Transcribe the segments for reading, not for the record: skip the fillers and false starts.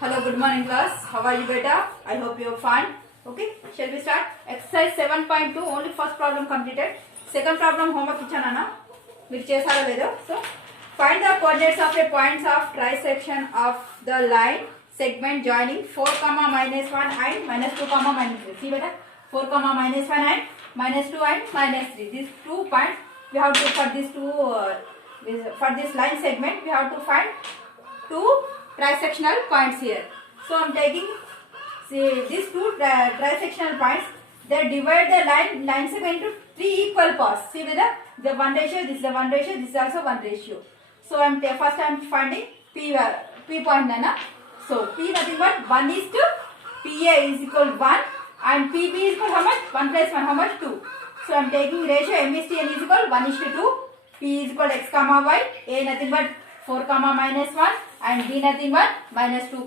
Hello, good morning class. How are you beta? I hope you are fine. Okay, shall we start? Exercise 7.2, only first problem completed. Second problem homework ichana. Meer chesara ledo. So, find the coordinates of the points of trisection of the line segment joining 4, minus 1 and minus 2, minus 3. See beta? 4, minus 1 and minus 2 and minus 3. These 2 points we have to, for these two, for this line segment we have to find 2 trisectional points here. So I am taking these 2 trisectional points. They divide the line segment into 3 equal parts. See whether the 1 ratio, this is the 1 ratio, this is also 1 ratio. So first I am finding P point nana. So P nothing but 1 is to PA is equal 1 and PB is equal how much? 1 plus 1 how much? 2. So I am taking ratio M is to N is equal 1 is to 2. P is equal X comma Y. A nothing but 4 minus 1 and B nothing but minus 2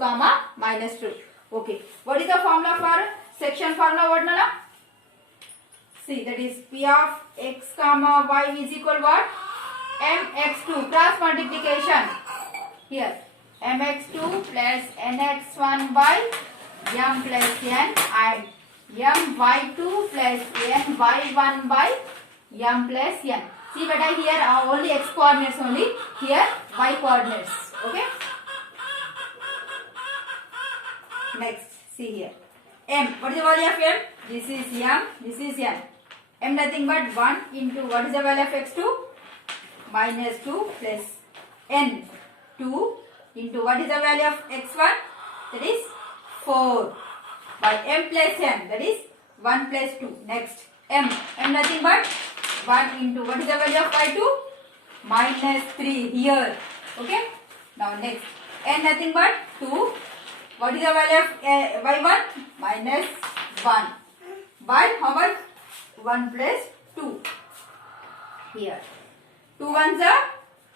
minus 2. Okay. What is the formula for section formula? What nana? See, that is P of X Y is equal what? Mx2 cross multiplication. Here mx2 plus nx1 by m plus n and my2 plus ny1 by m plus n. See beta, here are only x coordinates only, here y coordinates. Okay. Next, see here. M, what is the value of m? This is m, this is n. M nothing but 1 into what is the value of x2? Minus 2 plus n 2 into what is the value of x1? That is 4 by m plus n, that is 1 plus 2. Next, m nothing but 1 into what is the value of y2? Minus 3 here. Okay. Now next, n nothing but 2. What is the value of y1? Minus 1 by how much? 1 plus 2. Here 2 ones are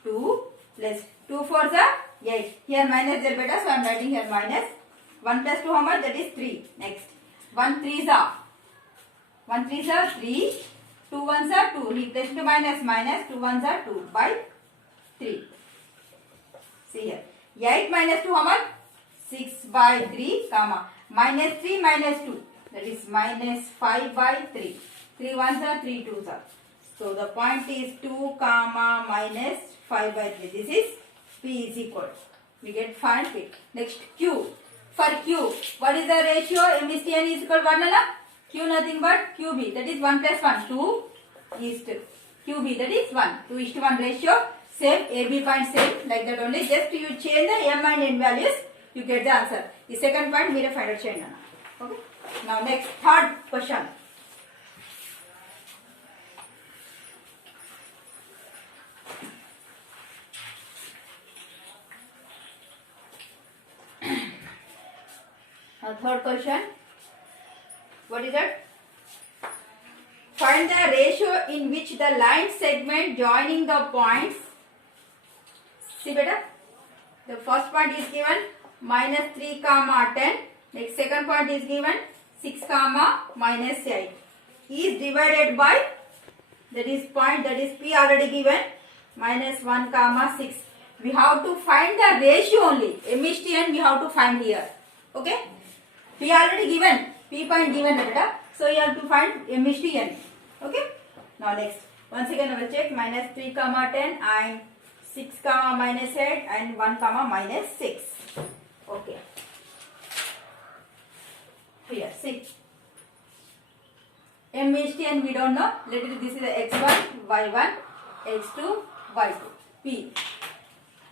2 plus 2 fours are 8. Here minus there beta, so I am writing here minus 1 plus 2 how much? That is 3. Next 1 3s are 3, 2 ones are 2. Replace to minus 2 ones are 2 by 3. See here 8 minus 2 how much? 6 by 3 comma minus 3 minus 2, that is minus 5 by 3. 3 ones are 3 twos are. So the point is 2 comma minus 5 by 3. This is P is equal. We get find P. Next Q. For Q, what is the ratio? M is to N is equal 1 nana? Q nothing but QB, that is 1 plus 1. 2 is to QB, that is 1. 2 is to 1 ratio. Same AB point same like that only. Just you change the M and N values, you get the answer. The second point we find out change nana. Okay. Now next third question. Third question. What is it? Find the ratio in which the line segment joining the points. See beta. The first point is given minus 3 comma 10. Next second point is given 6 comma minus 8. Is divided by, that is point, that is P already given, minus 1 comma 6. We have to find the ratio only. M is to N we have to find here. Okay. P already given, P point given beta. So you have to find M is to N. Okay. Now next, once again I will check minus 3 comma 10 and 6 comma minus 8 and 1 comma minus 6. Okay. Here, see. M is to N we don't know. Let it, this is the x1, y1, x2, y2. P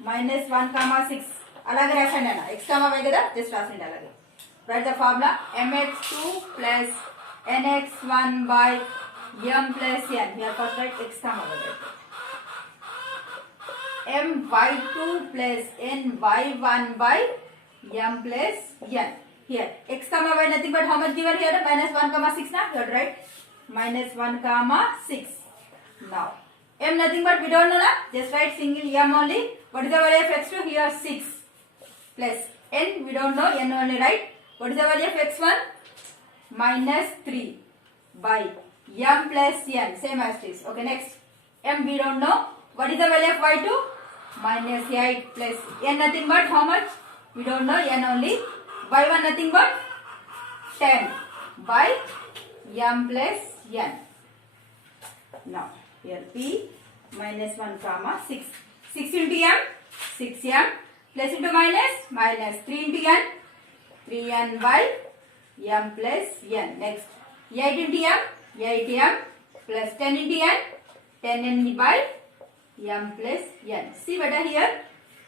minus 1 comma 6. అలాగే రాసండి అన్న x comma y కదా just రాసండి అలాగే. Write the formula mx2 plus nx1 by m plus n. Here first write x comma y. my2 plus ny1 by m plus n. Here x comma y nothing but how much given here? Minus 1 comma 6 now. You write minus 1 comma 6. Now m nothing but we don't know na. Just write single m only. What is the value of x2? Here 6 plus n we don't know, n only write. What is the value of x1? Minus 3 by m plus n, same as this. Okay, next m we don't know. What is the value of y2? Minus 8 plus n nothing but how much? We don't know n only. y1 nothing but 10 by m plus n. Now here p minus 1 comma 6. 6 into m 6m plus into minus 3 into n 3n by m plus n. Next 8 into m 8m plus 10 into n 10n by m plus n. See better here,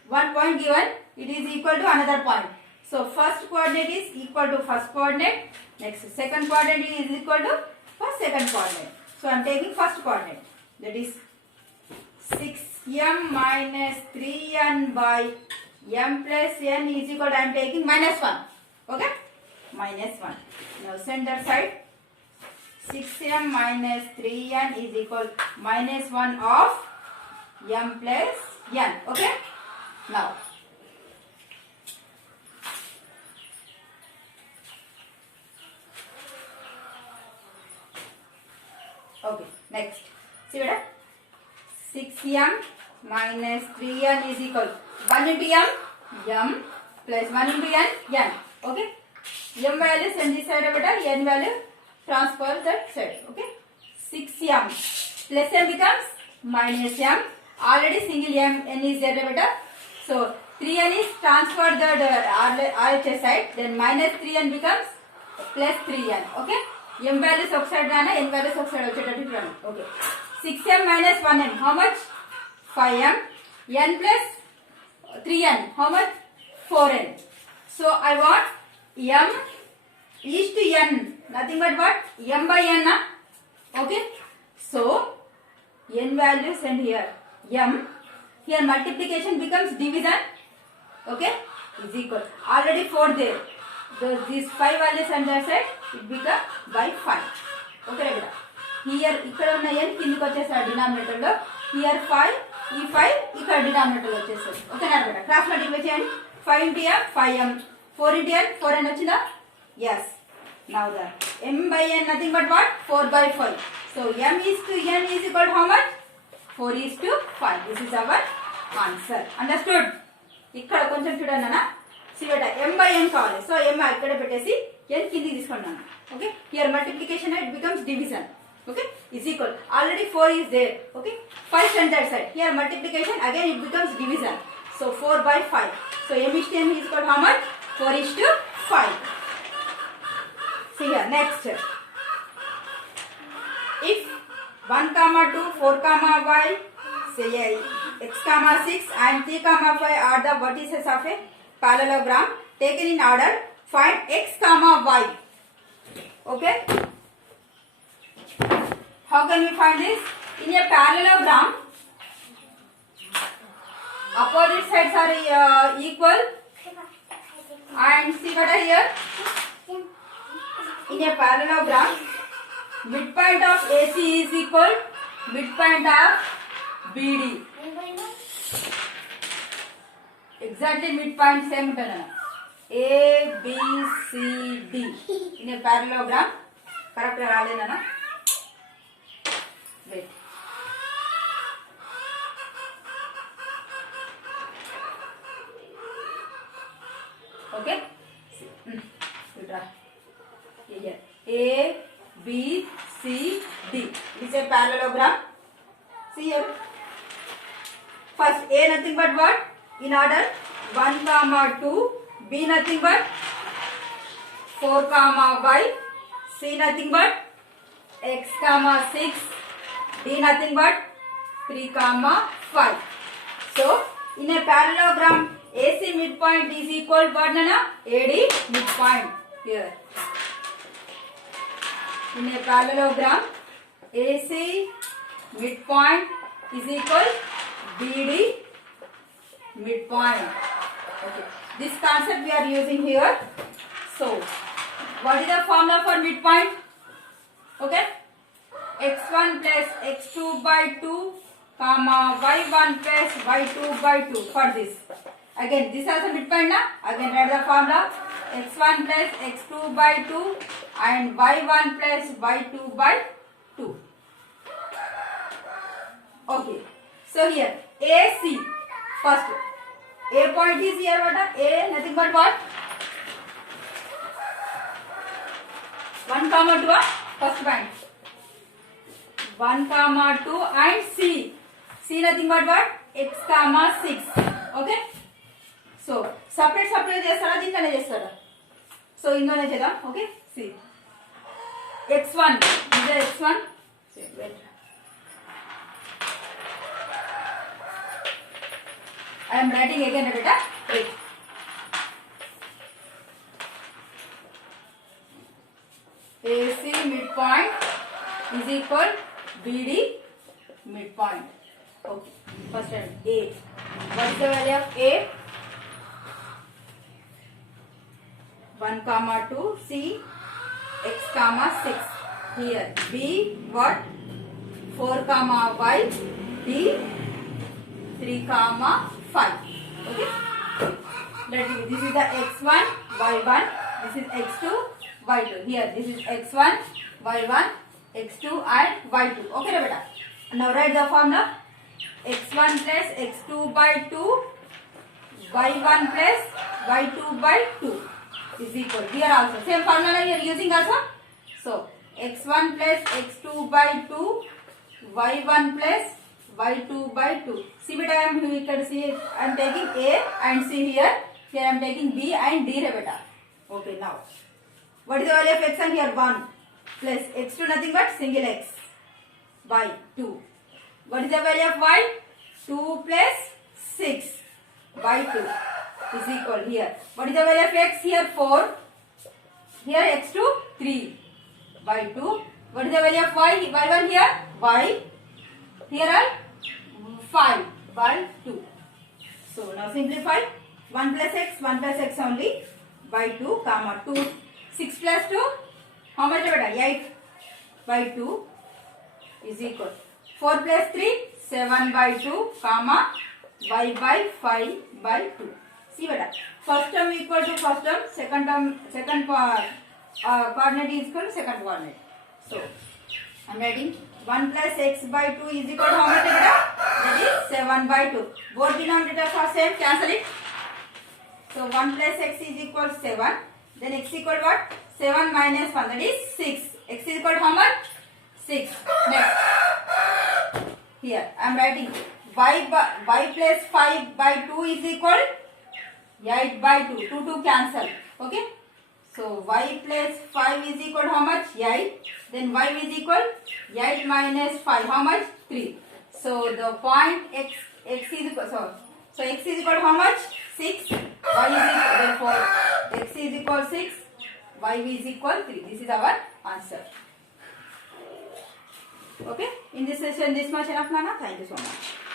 one point given, it is equal to another point. So first coordinate is equal to first coordinate. Next second coordinate is equal to first second coordinate. So I am taking first coordinate, that is 6m minus 3n by m plus n is equal to, I am taking minus 1. Okay, minus 1. Now center side, 6m minus 3n is equal minus 1 of m plus n. Okay, now okay, next see better, 6m minus 3n is equal 1 into m plus 1 into n. Okay, m value send this side better, n value transfer that side. Okay, 6m plus m becomes minus m. Already single n is there better, so 3n is transferred the RHS side, then minus 3n becomes plus 3n. Okay, m values outside rana, n values outside rana. Okay, 6m minus 1m, how much? 5m. n plus 3n, how much? 4n. So I want m is to n, nothing but what? m by n. Okay, so n values and here m, here multiplication becomes division. Okay, is equal, already 4 there, so these 5 values and that side it become by 5. Okay beta, here ikkada unna n kindiki vachesadi denominator lo, here 5, ee 5 ikkada denominator lo vachesadi. Okay na beta, cross multiply cheyandi, 5 into m 5m, 4 into n 4n vachinda. Yes, now the m by n nothing but what? 4 by 5. So m is to n is equal to how much? 4 is to 5. This is our answer. Understood? ఇక్కడ కొంచెం చూడండి అన్న, సివట m by n కావాలి. So m ఇక్కడ పెట్టేసి n కిందికి తీసుకున్నాను. Okay, here multiplication it becomes division. Okay, is equal, already 4 is there. Okay, 5 centered side, here multiplication again it becomes division. So 4 by 5. So m is to n is equal to how much? 4 is to 5. See here, next, if 1 comma 2 4 comma y, say x comma 6 and 3 comma 5 are the vertices of a parallelogram taken in order, find x comma y. Okay, how can we find this? In a parallelogram, opposite sides are equal, and see what I here, in a parallelogram, midpoint of AC is equal midpoint of BD. Exactly midpoint same untadana. A, B, C, D. In a parallelogram, correct ralena. Wait. Okay. Here. A, B, C, D. This is a parallelogram. See here. First A nothing but what? In order 1 comma 2. B nothing but 4 comma y. C nothing but x comma 6. D nothing but 3 comma 5. So in a parallelogram, AC midpoint is equal to what nana? AD midpoint here. In a parallelogram, AC midpoint is equal BD midpoint. Okay, this concept we are using here. So what is the formula for midpoint? Okay, x1 plus x2 by 2 comma y1 plus y2 by 2 for this. Again this also midpoint na, again write the formula, x1 plus x2 by 2 and y1 plus y2 by 2. Okay, so here AC first, A point is here, what? A nothing but what? 1, 2, first point. 1, 2 and C. C nothing but what? X, 6. Okay? So, separate చేస్తారా దీంట్లోనే చేస్తారా? So, ఇందులోనే చేద్దాం. Okay? C. X1. Is there X1? Wait. I am writing again, beta. Wait. AC midpoint is equal BD midpoint. Okay. First time A. What is the value of A? 1, 2. C. X, 6. Here B what? 4, Y. D 3, 5. Okay. This is the X1, Y1. This is X2, Y2. Here this is X1, Y1, X2 and Y2. Okay, beta. Now write the formula. X1 plus X2 by 2, Y1 plus Y2 by 2 is equal. Here also same formula you are using also. So X1 plus X2 by 2, Y1 plus Y2 by 2. See beta, I am taking A and C here. Here I am taking B and D beta. Okay, now what is the value of X1 here? 1 plus X2 nothing but single X by 2. What is the value of Y? 2 plus 6 by 2 is equal here. What is the value of X here? 4. Here X2 3 by 2. What is the value of Y? Y1 here? Y. Here are 5 by 2. So now simplify. 1 plus X only by 2, 2. 6 plus 2, how much beta? 8 by 2 is equal. 4 plus 3, 7 by 2, Y by 5 by 2. See beta. First term equal to first term, second coordinate is equal to second coordinate. So I am writing 1 plus X by 2 is equal to how much beta? That is 7 by 2. Both denominators are same, cancel it. So 1 plus X is equal to 7. Then X equal to what? 7 minus 1, that is 6. X is equal to how much? 6. Next. Here I am writing Y plus 5 by 2 is equal 8 by 2. 2 cancel. Okay. So Y plus 5 is equal to how much? 8. Then Y is equal 8 minus 5. How much? 3. So the point X is equal. So X is equal to how much? 6. Y is equal, therefore X is equal 6. Y is equal 3. This is our answer. Okay. In this session, this much enough, Nana. Thank you so much.